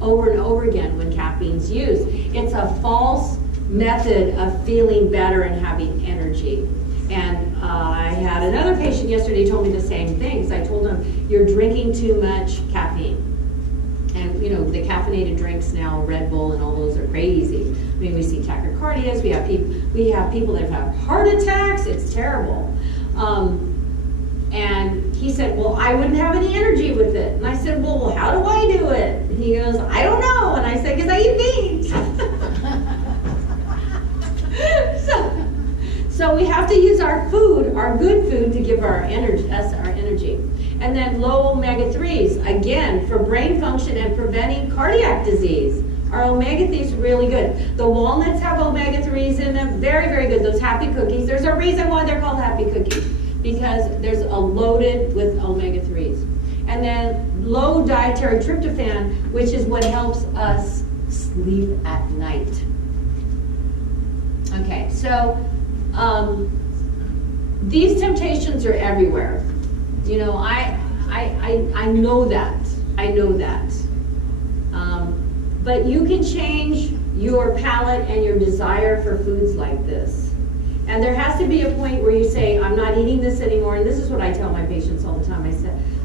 over and over again when caffeine's used. It's a false method of feeling better and having energy. And I had another patient yesterday told me the same things. I told him, you're drinking too much caffeine. And you know, the caffeinated drinks now, Red Bull and all those are crazy. I mean, we see tachycardias, we have people that have heart attacks, it's terrible. And he said, well, I wouldn't have any energy with it. And I said, well, how do I do it? And he goes, I don't know. And I said, because I eat beans. So we have to use our food, our good food, to give our energy, us our energy. And then low omega-3s, again, for brain function and preventing cardiac disease. Our omega-3s are really good. The walnuts have omega-3s in them, very, very good. Those happy cookies, there's a reason why they're called happy cookies, because there's a loaded with omega-3s. And then low dietary tryptophan, which is what helps us sleep at night. Okay, so these temptations are everywhere. You know, I know that. I know that. But you can change your palate and your desire for foods like this. And there has to be a point where you say, I'm not eating this anymore. And this is what I tell my patients all the time.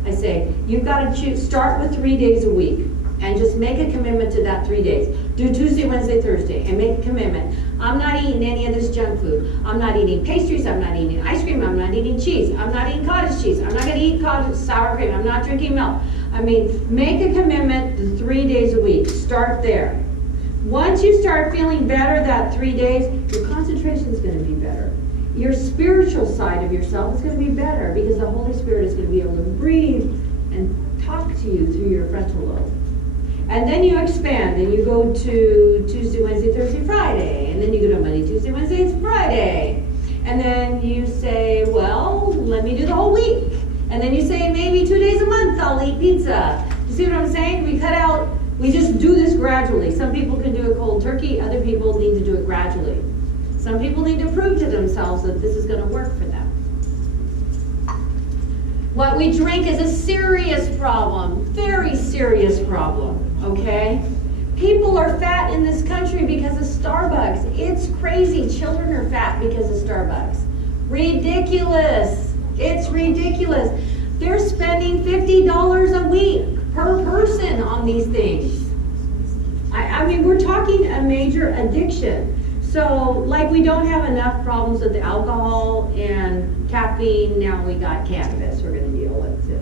I say, you've got to start with 3 days a week and just make a commitment to that 3 days. Do Tuesday, Wednesday, Thursday, and make a commitment. I'm not eating any of this junk food. I'm not eating pastries. I'm not eating ice cream. I'm not eating cheese. I'm not eating cottage cheese. I'm not going to eat cottage sour cream. I'm not drinking milk. I mean, make a commitment to 3 days a week. Start there. Once you start feeling better that 3 days, your concentration is going to be better. Your spiritual side of yourself is going to be better because the Holy Spirit is going to be able to breathe and talk to you through your frontal lobe. And then you expand and you go to Tuesday, Wednesday, Thursday, Friday. And then you go to Monday, Tuesday, Wednesday, Friday. And then you say, well, let me do the whole week. And then you say, maybe 2 days a month I'll eat pizza. You see what I'm saying? We just do this gradually. Some people can do it cold turkey. Other people need to do it gradually. Some people need to prove to themselves that this is going to work for them. What we drink is a serious problem, very serious problem, okay? People are fat in this country because of Starbucks. It's crazy. Children are fat because of Starbucks. Ridiculous. It's ridiculous. They're spending $50 a week per person on these things. I mean, we're talking a major addiction. So, like, we don't have enough problems with the alcohol and caffeine. Now we got cannabis we're going to deal with, too.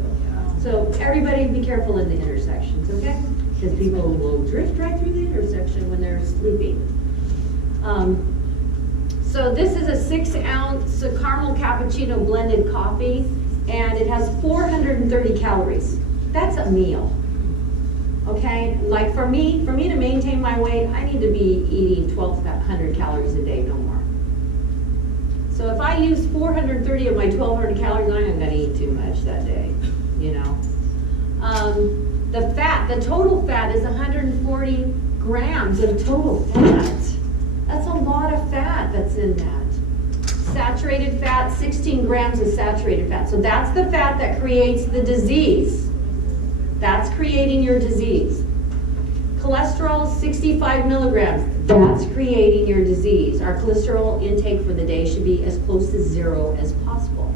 So, everybody be careful in the intersections, okay? Because people will drift right through the intersection when they're sleeping. So, this is a 6-ounce caramel cappuccino blended coffee, and it has 430 calories. That's a meal. Okay, like for me to maintain my weight, I need to be eating 1,200 calories a day, no more. So if I use 430 of my 1,200 calories, I'm going to eat too much that day, you know. The total fat is 140 grams of total fat. That's a lot of fat that's in that. Saturated fat, 16 grams of saturated fat. So that's the fat that creates the disease. That's creating your disease. Cholesterol, 65 milligrams. That's creating your disease. Our cholesterol intake for the day should be as close to 0 as possible.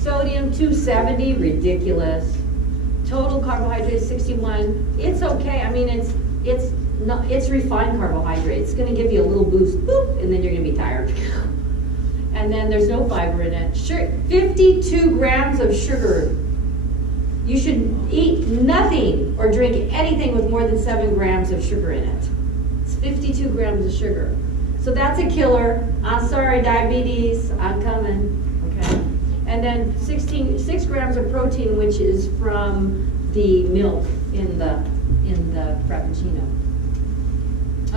Sodium, 270, ridiculous. Total carbohydrates, 61. It's okay. I mean, it's refined carbohydrate. It's going to give you a little boost, boop, and then you're going to be tired. And then there's no fiber in it. 52 grams of sugar. You should eat nothing or drink anything with more than 7 grams of sugar in it. It's 52 grams of sugar. So that's a killer. I'm sorry, diabetes, I'm coming, okay? And then 6 grams of protein, which is from the milk in the Frappuccino.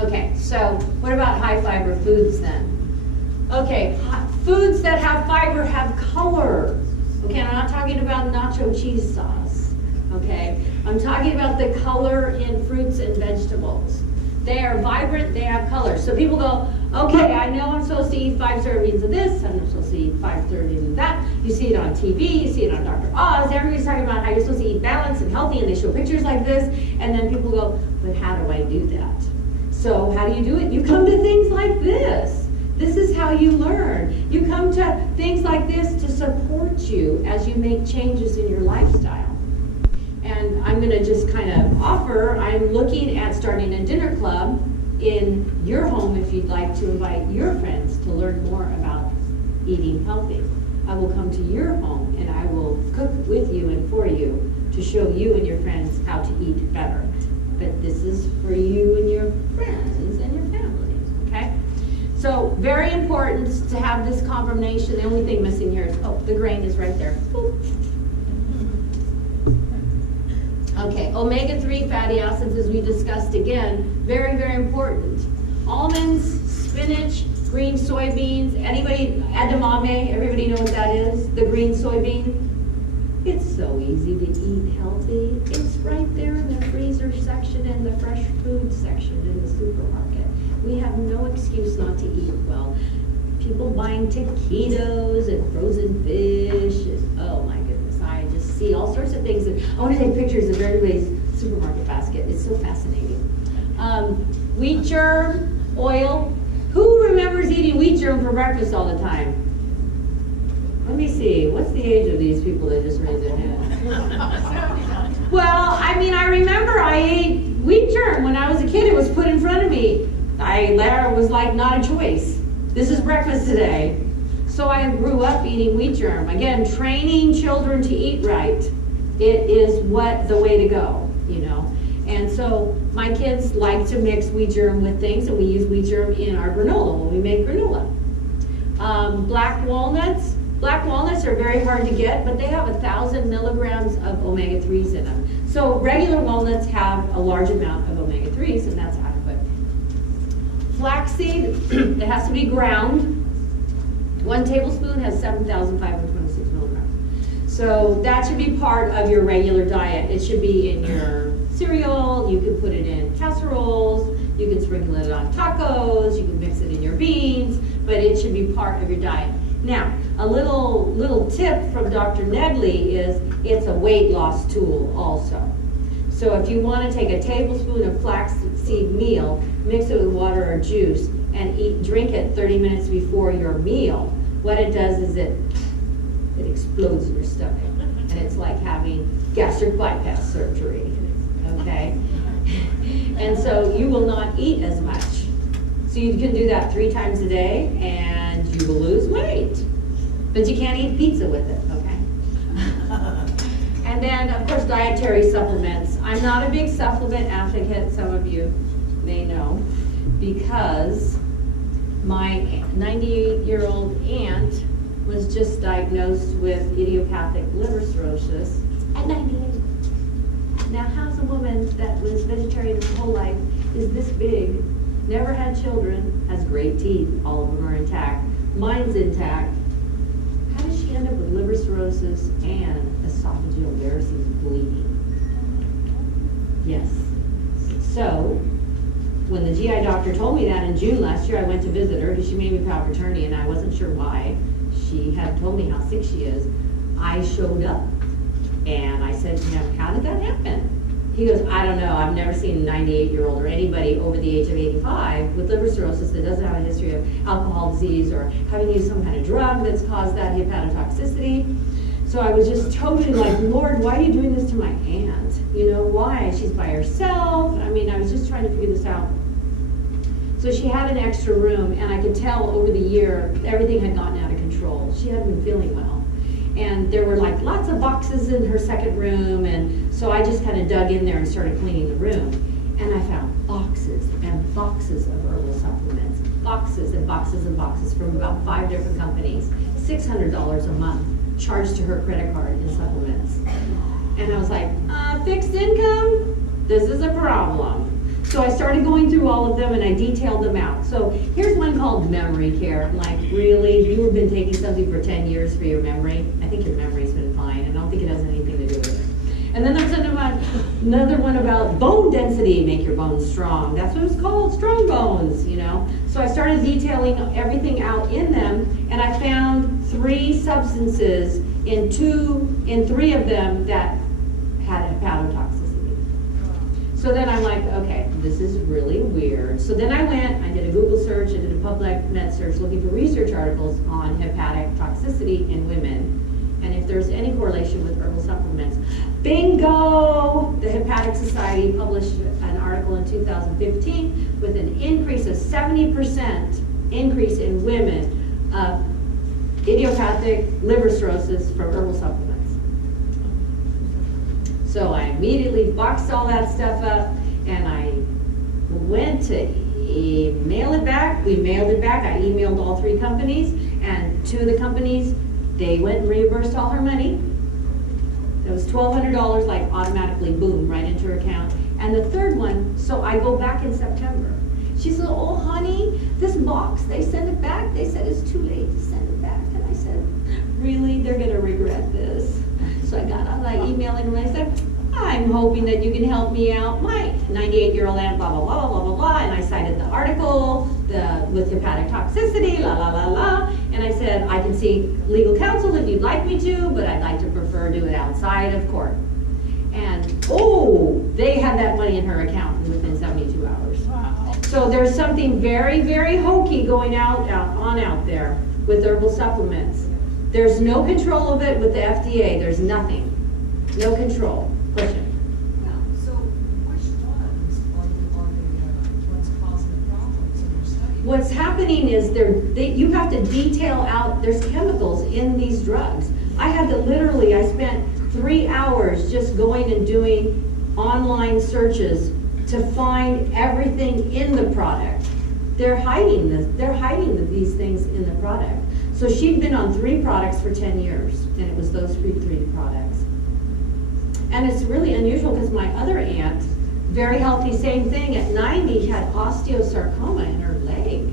Okay, so what about high fiber foods then? Okay, foods that have fiber have color. Okay, I'm not talking about nacho cheese sauce, okay? I'm talking about the color in fruits and vegetables. They are vibrant, they have color. So people go, Okay, I know I'm supposed to eat 5 servings of this, I'm supposed to eat 5 servings of that. You see it on TV, you see it on Dr. Oz, everybody's talking about how you're supposed to eat balanced and healthy, and they show pictures like this, and then people go, but how do I do that? So how do you do it? You come to things like this. This is how you learn. You come to things like this to support you as you make changes in your lifestyle. And I'm going to just kind of offer, I'm looking at starting a dinner club in your home if you'd like to invite your friends to learn more about eating healthy. I will come to your home and I will cook with you and for you to show you and your friends how to eat better. But this is for you and your friends and your family, okay? So very important to have this combination. The only thing missing here is, oh, the grain is right there. Boop. Okay, omega-3 fatty acids, as we discussed again, very, very important. Almonds, spinach, green soybeans, anybody, edamame, everybody know what that is? The green soybean? It's so easy to eat healthy. It's right there in the freezer section and the fresh food section in the supermarket. We have no excuse not to eat well. People buying taquitos and frozen fish, and oh my goodness, I just see all sorts of things. And I want to take pictures of everybody's supermarket basket. It's so fascinating. Wheat germ, oil. Who remembers eating wheat germ for breakfast all the time? Let me see. What's the age of these people that just raised their hand? Well, I mean, I remember I ate wheat germ when I was a kid. It was put in front of me. It was like not a choice. This is breakfast today. So I grew up eating wheat germ. Again, training children to eat right. It is the way to go, you know. And so my kids like to mix wheat germ with things, and we use wheat germ in our granola when we make granola. Black walnuts. Black walnuts are very hard to get, but they have 1,000 milligrams of omega-3s in them. So regular walnuts have a large amount of omega-3s, and that's adequate. Flaxseed, it has to be ground. 1 tablespoon has 7,526 milligrams. So that should be part of your regular diet. It should be in your cereal, you can put it in casseroles, you can sprinkle it on tacos, you can mix it in your beans, but it should be part of your diet. Now, a little tip from Dr. Nedley is it's a weight loss tool also. So if you want to take a tablespoon of flaxseed meal, mix it with water or juice, and drink it 30 minutes before your meal, what it does is it explodes your stomach. And it's like having gastric bypass surgery, okay? And so you will not eat as much. So you can do that 3 times a day and you will lose weight. But you can't eat pizza with it, okay? And then, of course, dietary supplements. I'm not a big supplement advocate, some of you may know, because my 98-year-old aunt was just diagnosed with idiopathic liver cirrhosis at 98. Now, how's a woman that was vegetarian her whole life, is this big, never had children, has great teeth, all of them are intact, mine's intact, how does she end up with liver cirrhosis and esophageal varices bleeding? Yes. So, when the GI doctor told me that in June last year, I went to visit her because she made me power of attorney and I wasn't sure why. She had told me how sick she is. I showed up and I said to him, how did that happen? He goes, I don't know. I've never seen a 98-year-old or anybody over the age of 85 with liver cirrhosis that doesn't have a history of alcohol disease or having used some kind of drug that's caused that hepatotoxicity. So I was just totally like, Lord, why are you doing this to my aunt? You know, why? She's by herself. I mean, I was just trying to figure this out. So she had an extra room, and I could tell over the year everything had gotten out of control. She hadn't been feeling well. And there were like lots of boxes in her second room, and so I just kind of dug in there and started cleaning the room. And I found boxes and boxes of herbal supplements, boxes and boxes and boxes from about 5 different companies, $600 a month charged to her credit card in supplements. And I was like, fixed income? This is a problem. So I started going through all of them and I detailed them out. So here's one called memory care. Like, really, you have been taking something for 10 years for your memory? I think your memory's been fine. I don't think it has anything to do with it. And then there's another one about bone density, make your bones strong. That's what it's called, strong bones, you know. So I started detailing everything out in them, and I found 3 substances in 3 of them that had hepatotoxicity. So then I'm like, okay, this is really weird. So then I did a Google search, I did a PubMed search looking for research articles on hepatic toxicity in women, and if there's any correlation with herbal supplements. Bingo! The Hepatic Society published an article in 2015 with an increase of 70% increase in women of idiopathic liver cirrhosis from herbal supplements. So I immediately boxed all that stuff up and I went to mail it back. We mailed it back. I emailed all 3 companies, and 2 of the companies, they went and reimbursed all her money. It was $1,200, like automatically, boom, right into her account. And the 3rd one, so I go back in September. She said, oh honey, this box, they sent it back. They said it's too late to send it back. And I said, really? They're gonna regret this. So I got on my email and I said, I'm hoping that you can help me out. My 98-year-old aunt, blah, blah, blah, blah, blah, blah. And I cited the article with hepatic toxicity, la, la, la, la. And I said, I can seek legal counsel if you'd like me to, but I'd like to prefer do it outside of court. And, oh, they had that money in her account within 72 hours. Wow. So there's something very, very hokey going on out there with herbal supplements. There's no control of it with the FDA. There's nothing. No control. Question. So which ones are the ones causing the problems in your study? What's happening is you have to detail out, there's chemicals in these drugs. I had to literally, I spent 3 hours just going and doing online searches to find everything in the product. They're hiding these things in the product. So she'd been on 3 products for 10 years, and it was those 3 products. And it's really unusual because my other aunt, very healthy, same thing, at 90 had osteosarcoma in her leg.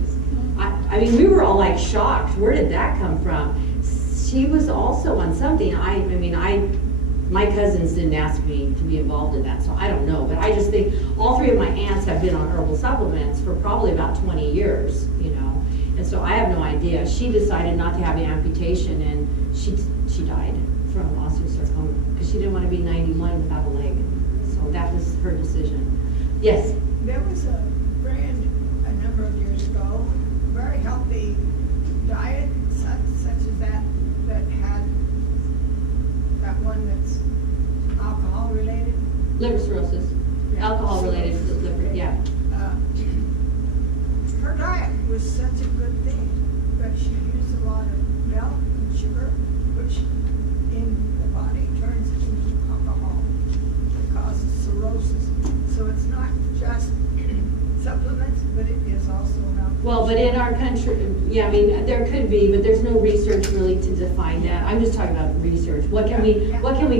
I mean, we were all like shocked. Where did that come from? She was also on something. My cousins didn't ask me to be involved in that, so I don't know. But I just think all 3 of my aunts have been on herbal supplements for probably about 20 years, you know. And so I have no idea. She decided not to have an amputation, and she died from osteosarcoma because she didn't want to be 91 without a leg. So that was her decision. Yes? There was a brand a number of years ago, very healthy diet, such as that had that one that's alcohol related. Liver cirrhosis. Yeah. Alcohol related to the liver, yeah. Her diet was such a good thing, but she used a lot of milk and sugar, which in the body turns into alcohol. It causes cirrhosis. So it's not just supplements, but it is also an alcohol. Well, but in our country, yeah, I mean, there could be, but there's no research really to define that. I'm just talking about research. What can we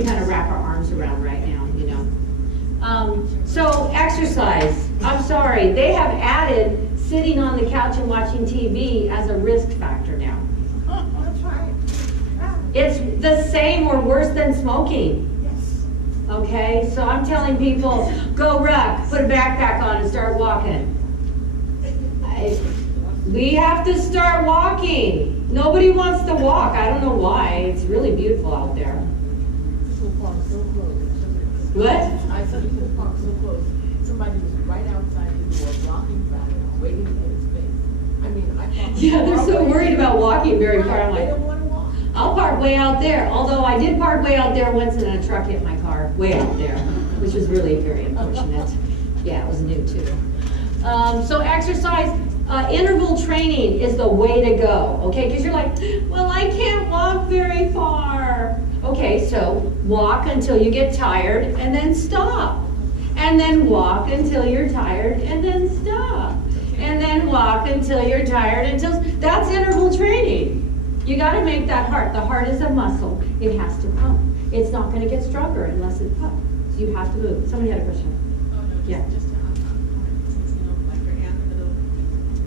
kind of wrap our arms around right now, you know? So exercise. I'm sorry, they have added sitting on the couch and watching TV as a risk factor now. That's right. Yeah. It's the same or worse than smoking. Yes. Okay, so I'm telling people, go ruck, put a backpack on and start walking. We have to start walking. Nobody wants to walk. I don't know why. It's really beautiful out there. People park so close. What? I said people park so close. Somebody was right outside the door, blocking traffic, waiting to get his space. I mean, I parked. Yeah, they're so worried about walking very far. I'm They like, don't want to walk. I'll park way out there. Although I did park way out there once and a truck hit my car way out there, which was really very unfortunate. Yeah, it was new too. So exercise, interval training is the way to go, okay? Because you're like, well, I can't walk very far. Okay, so walk until you get tired and then stop. And then walk until you're tired and then stop. And then walk until you're tired that's interval training. You got to make that heart. The heart is a muscle. It has to pump. It's not going to get stronger unless it pumps. So you have to move. Somebody had a question. Oh, no, Yeah. just to like your aunt,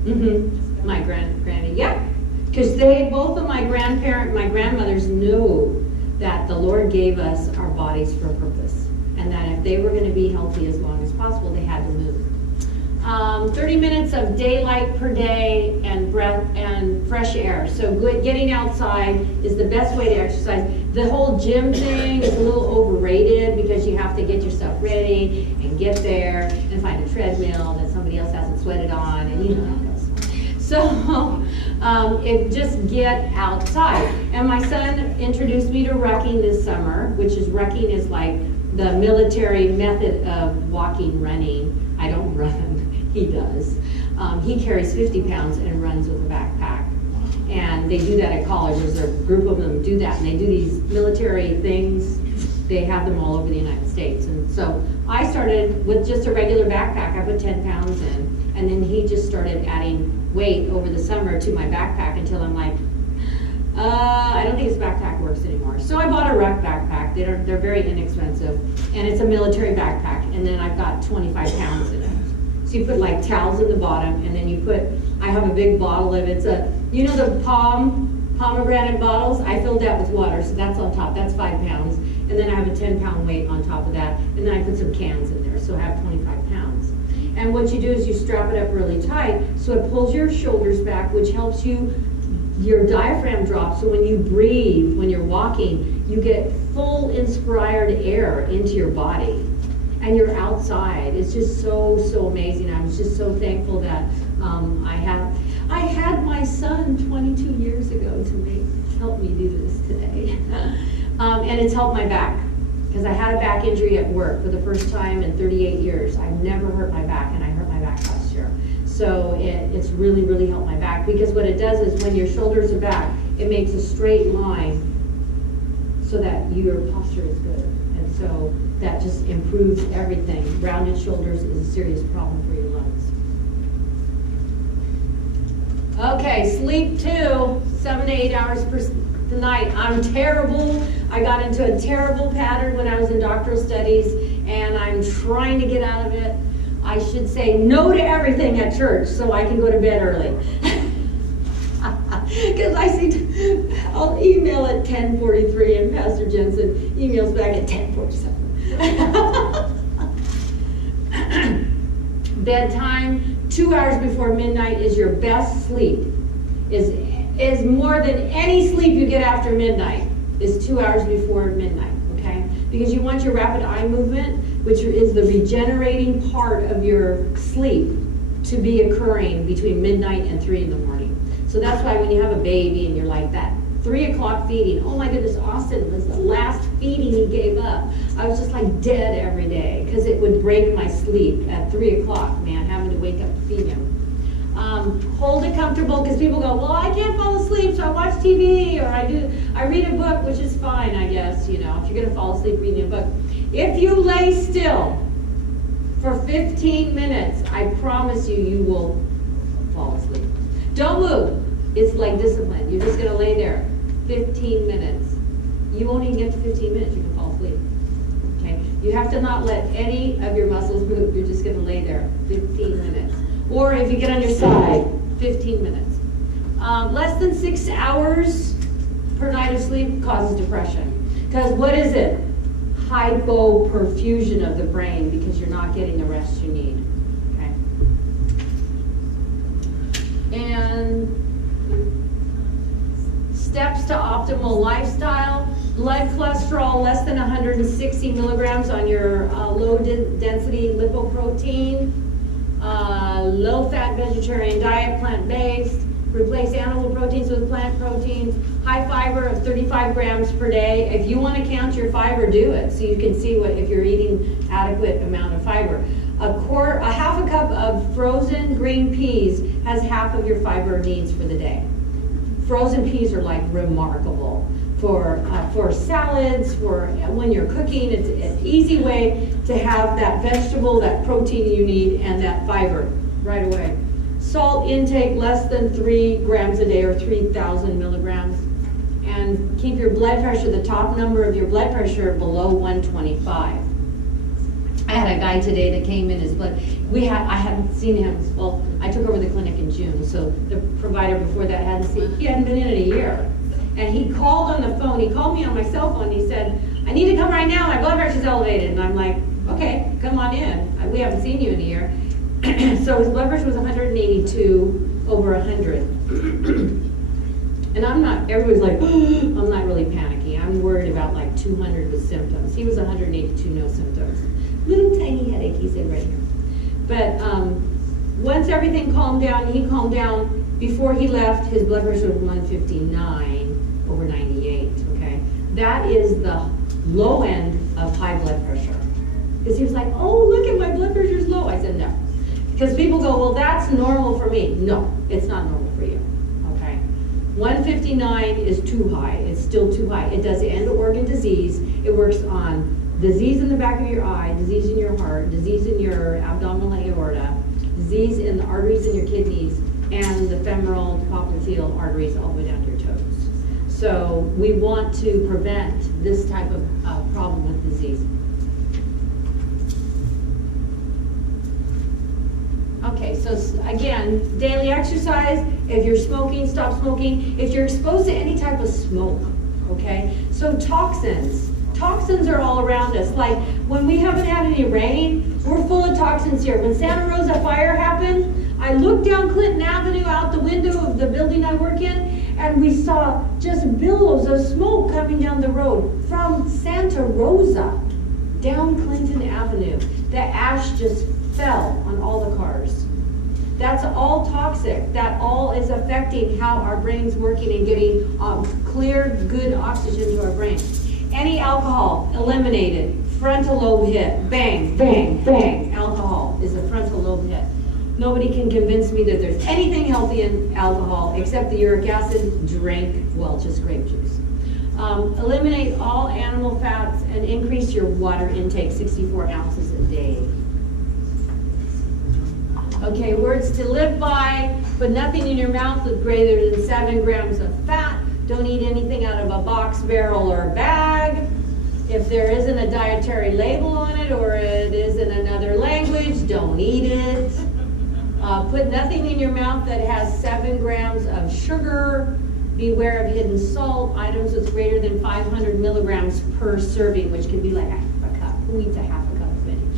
little. My granny, yeah. Because both of my grandmothers knew that the Lord gave us our bodies for a purpose. and that if they were gonna be healthy as long as possible, they had to move. 30 minutes of daylight per day and breath and fresh air. So getting outside is the best way to exercise. The whole gym thing is a little overrated because you have to get yourself ready and get there and find a treadmill that somebody else hasn't sweated on, and you know how it goes. So just get outside. And my son introduced me to rucking this summer, rucking is like the military method of walking, running. I don't run. He does. He carries 50 pounds and runs with a backpack. And they do that at college. There's a group of them do that, and they do these military things. They have them all over the United States. And so I started with just a regular backpack. I put 10 pounds in, and then he just started adding weight over the summer to my backpack until I'm like, I don't think his backpack works anymore. So I bought a ruck backpack. They're very inexpensive, and it's a military backpack. And then I've got 25 pounds in it. So you put like towels in the bottom, and then I have a big bottle of the pomegranate bottles. I filled that with water, so that's on top. That's 5 pounds. And then I have a 10-pound weight on top of that. And then I put some cans in there, so I have 25 pounds. And what you do is you strap it up really tight, so it pulls your shoulders back, which helps your diaphragm drops. So when you breathe, when you're walking, you get full inspired air into your body. And you're outside. It's just so, so amazing. I was just so thankful that I had my son 22 years ago to help me do this today. And it's helped my back, because I had a back injury at work for the first time in 38 years. I've never hurt my back, and I hurt my back last year. So it's really, really helped my back, because what it does is when your shoulders are back, it makes a straight line so that your posture is good. And so that just improves everything. Rounded shoulders is a serious problem for your lungs. Okay, sleep too, 7 to 8 hours per night. I'm terrible. I got into a terrible pattern when I was in doctoral studies, and I'm trying to get out of it. I should say no to everything at church so I can go to bed early. Because I'll email at 10:43 and Pastor Jensen emails back at 10:47. Bedtime, 2 hours before midnight is your best sleep. Is more than any sleep you get after midnight is 2 hours before midnight, okay? Because you want your rapid eye movement, which is the regenerating part of your sleep, to be occurring between midnight and 3 in the morning. So that's why when you have a baby and you're like that 3 o'clock feeding, oh my goodness, Austin was the last feeding he gave up. I was just like dead every day because it would break my sleep at 3 o'clock, man, having to wake up to feed him. Hold it comfortable, because people go, well, I can't fall asleep, so I watch TV, or I read a book, which is fine, I guess, if you're going to fall asleep reading a book. If you lay still for 15 minutes, I promise you will fall asleep. Don't move. It's like discipline. You're just going to lay there 15 minutes. You won't even get to 15 minutes. You can fall asleep. Okay? You have to not let any of your muscles move. You're just going to lay there 15 minutes. Or if you get on your side, 15 minutes. Less than 6 hours per night of sleep causes depression. Because what is it? Hypoperfusion of the brain, because you're not getting the rest you need. Okay? And steps to optimal lifestyle. Blood cholesterol less than 160 milligrams on your low density lipoprotein. Low-fat vegetarian diet, plant-based. Replace animal proteins with plant proteins. High fiber of 35 grams per day. If you want to count your fiber, do it, so you can see if you're eating adequate amount of fiber. A half a cup of frozen green peas has half of your fiber needs for the day. Frozen peas are like remarkable for salads, for when you're cooking. It's an easy way to have that vegetable, that protein you need, and that fiber right away. Salt intake less than 3 grams a day, or 3,000 milligrams. And keep your blood pressure, the top number of your blood pressure, below 125. I had a guy today that came in, his blood, I hadn't seen him, well, I took over the clinic in June, so the provider before that he hadn't been in a year. And he called on the phone, he called me on my cell phone, he said, I need to come right now, my blood pressure's elevated. And I'm like, okay, come on in. We haven't seen you in a year. So his blood pressure was 182 over 100. And I'm not, everybody's like, I'm not really panicky. I'm worried about like 200 with symptoms. He was 182, no symptoms. Little tiny headache, he said right here. But once everything calmed down, he calmed down. Before he left, his blood pressure was 159 over 98, okay? That is the low end of high blood pressure. Because he was like, oh, look at my blood pressure's low. I said, no. Because people go, well, that's normal for me. No, it's not normal for you, okay? 159 is too high. It's still too high. It does end organ disease. It works on disease in the back of your eye, disease in your heart, disease in your abdominal aorta, disease in the arteries in your kidneys, and the femoral popliteal arteries all the way down to your toes. So we want to prevent this type of problem with disease. Okay, so again, daily exercise. If you're smoking, stop smoking. If you're exposed to any type of smoke, okay? So toxins. Toxins are all around us. Like when we haven't had any rain, we're full of toxins here. When Santa Rosa fire happened, I looked down Clinton Avenue out the window of the building I work in, and we saw just billows of smoke coming down the road from Santa Rosa down Clinton Avenue. The ash just fell on all the cars. That's all toxic. That all is affecting how our brain's working and getting clear, good oxygen to our brain. Any alcohol, eliminated. Frontal lobe hit. Bang, bang, bang. Alcohol is a frontal lobe hit. Nobody can convince me that there's anything healthy in alcohol except the uric acid. Drink, well, just grape juice. Eliminate all animal fats and increase your water intake, 64 ounces a day. Okay, words to live by. Put nothing in your mouth with greater than 7 grams of fat. Don't eat anything out of a box, barrel, or a bag. If there isn't a dietary label on it or it is in another language, don't eat it. Put nothing in your mouth that has 7 grams of sugar. Beware of hidden salt. Items with greater than 500 milligrams per serving, which could be like half a cup. Who eats a half a cup of anything?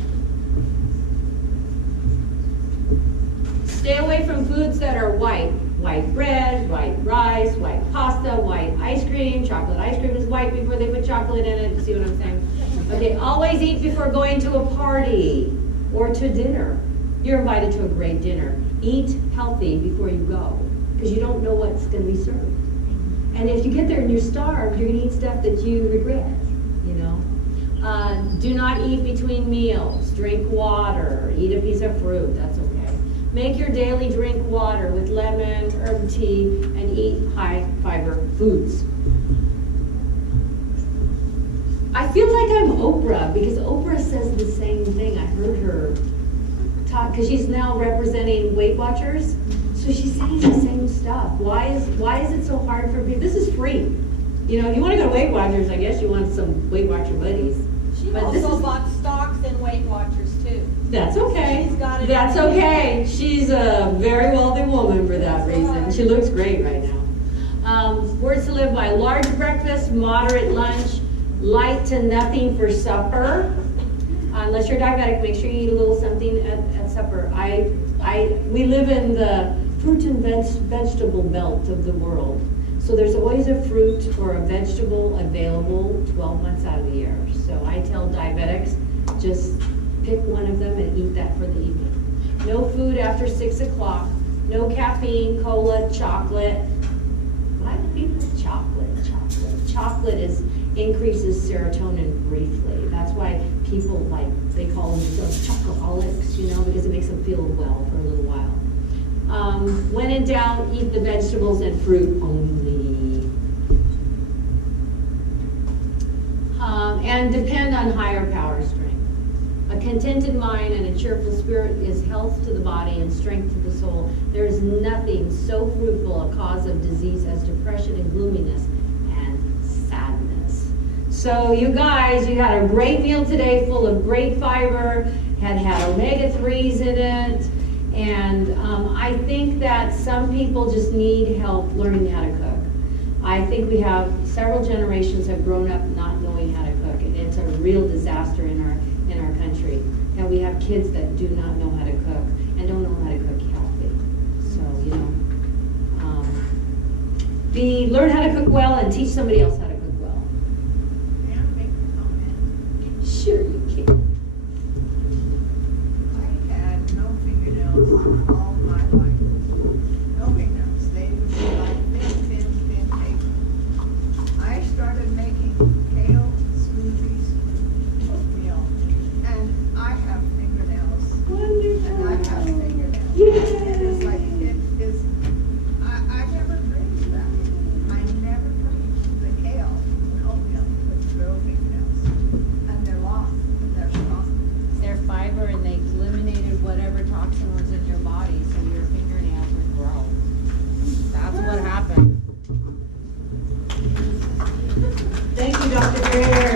Stay away from foods that are white. White bread, white rice, white pasta, white ice cream. Chocolate ice cream is white before they put chocolate in it. You see what I'm saying? Okay, always eat before going to a party or to dinner. You're invited to a great dinner. Eat healthy before you go, because you don't know what's going to be served. And if you get there and you're starved, you're going to eat stuff that you regret, you know. Do not eat between meals. Drink water. Eat a piece of fruit. That's okay. Make your daily drink water with lemon, herb tea, and eat high fiber foods. I feel like I'm Oprah, because Oprah says the same thing. I heard her talk, because she's now representing Weight Watchers. So she's saying the same stuff. Why is it so hard for people? This is free. You know, if you want to go to Weight Watchers, I guess you want some Weight Watcher buddies. She But this also is- bought stocks in Weight Watchers too. That's okay. She's got it. That's okay. She's a very wealthy woman for that reason. She looks great right now. Words to live by: large breakfast, moderate lunch, light to nothing for supper. Unless you're diabetic, make sure you eat a little something at supper. We live in the fruit and vegetable belt of the world. So there's always a fruit or a vegetable available 12 months out of the year. So I tell diabetics, just pick one of them and eat that for the evening. No food after 6 o'clock. No caffeine, cola, chocolate. Why do people chocolate? Chocolate increases serotonin briefly. That's why people they call themselves chocoholics, you know, because it makes them feel well for a little while. When in doubt, eat the vegetables and fruit only. And depend on higher power strength. A contented mind and a cheerful spirit is health to the body and strength to the soul. There is nothing so fruitful a cause of disease as depression and gloominess and sadness. So you guys, you had a great meal today full of great fiber, had omega-3s in it, and I think that some people just need help learning how to cook. I think we have several generations have grown up not knowing how to cook, real disaster in our country. And we have kids that do not know how to cook and don't know how to cook healthy. So, you know, learn how to cook well and teach somebody else how to cook well. May I make a comment? Sure you can. I had no fingernails all my life. No fingernails. They would be like thin paper. I started making kale smoothies with oatmeal, and I have fingernails. And I have fingernails. Yay. And it's like, it is, I never dreamed that. I never dreamed the kale and oatmeal would grow fingernails. And they're long, and they're strong. They're fiber and they eliminated whatever toxin was in your body, so your fingernails would grow. That's what happened. Thank you, Dr. Greer.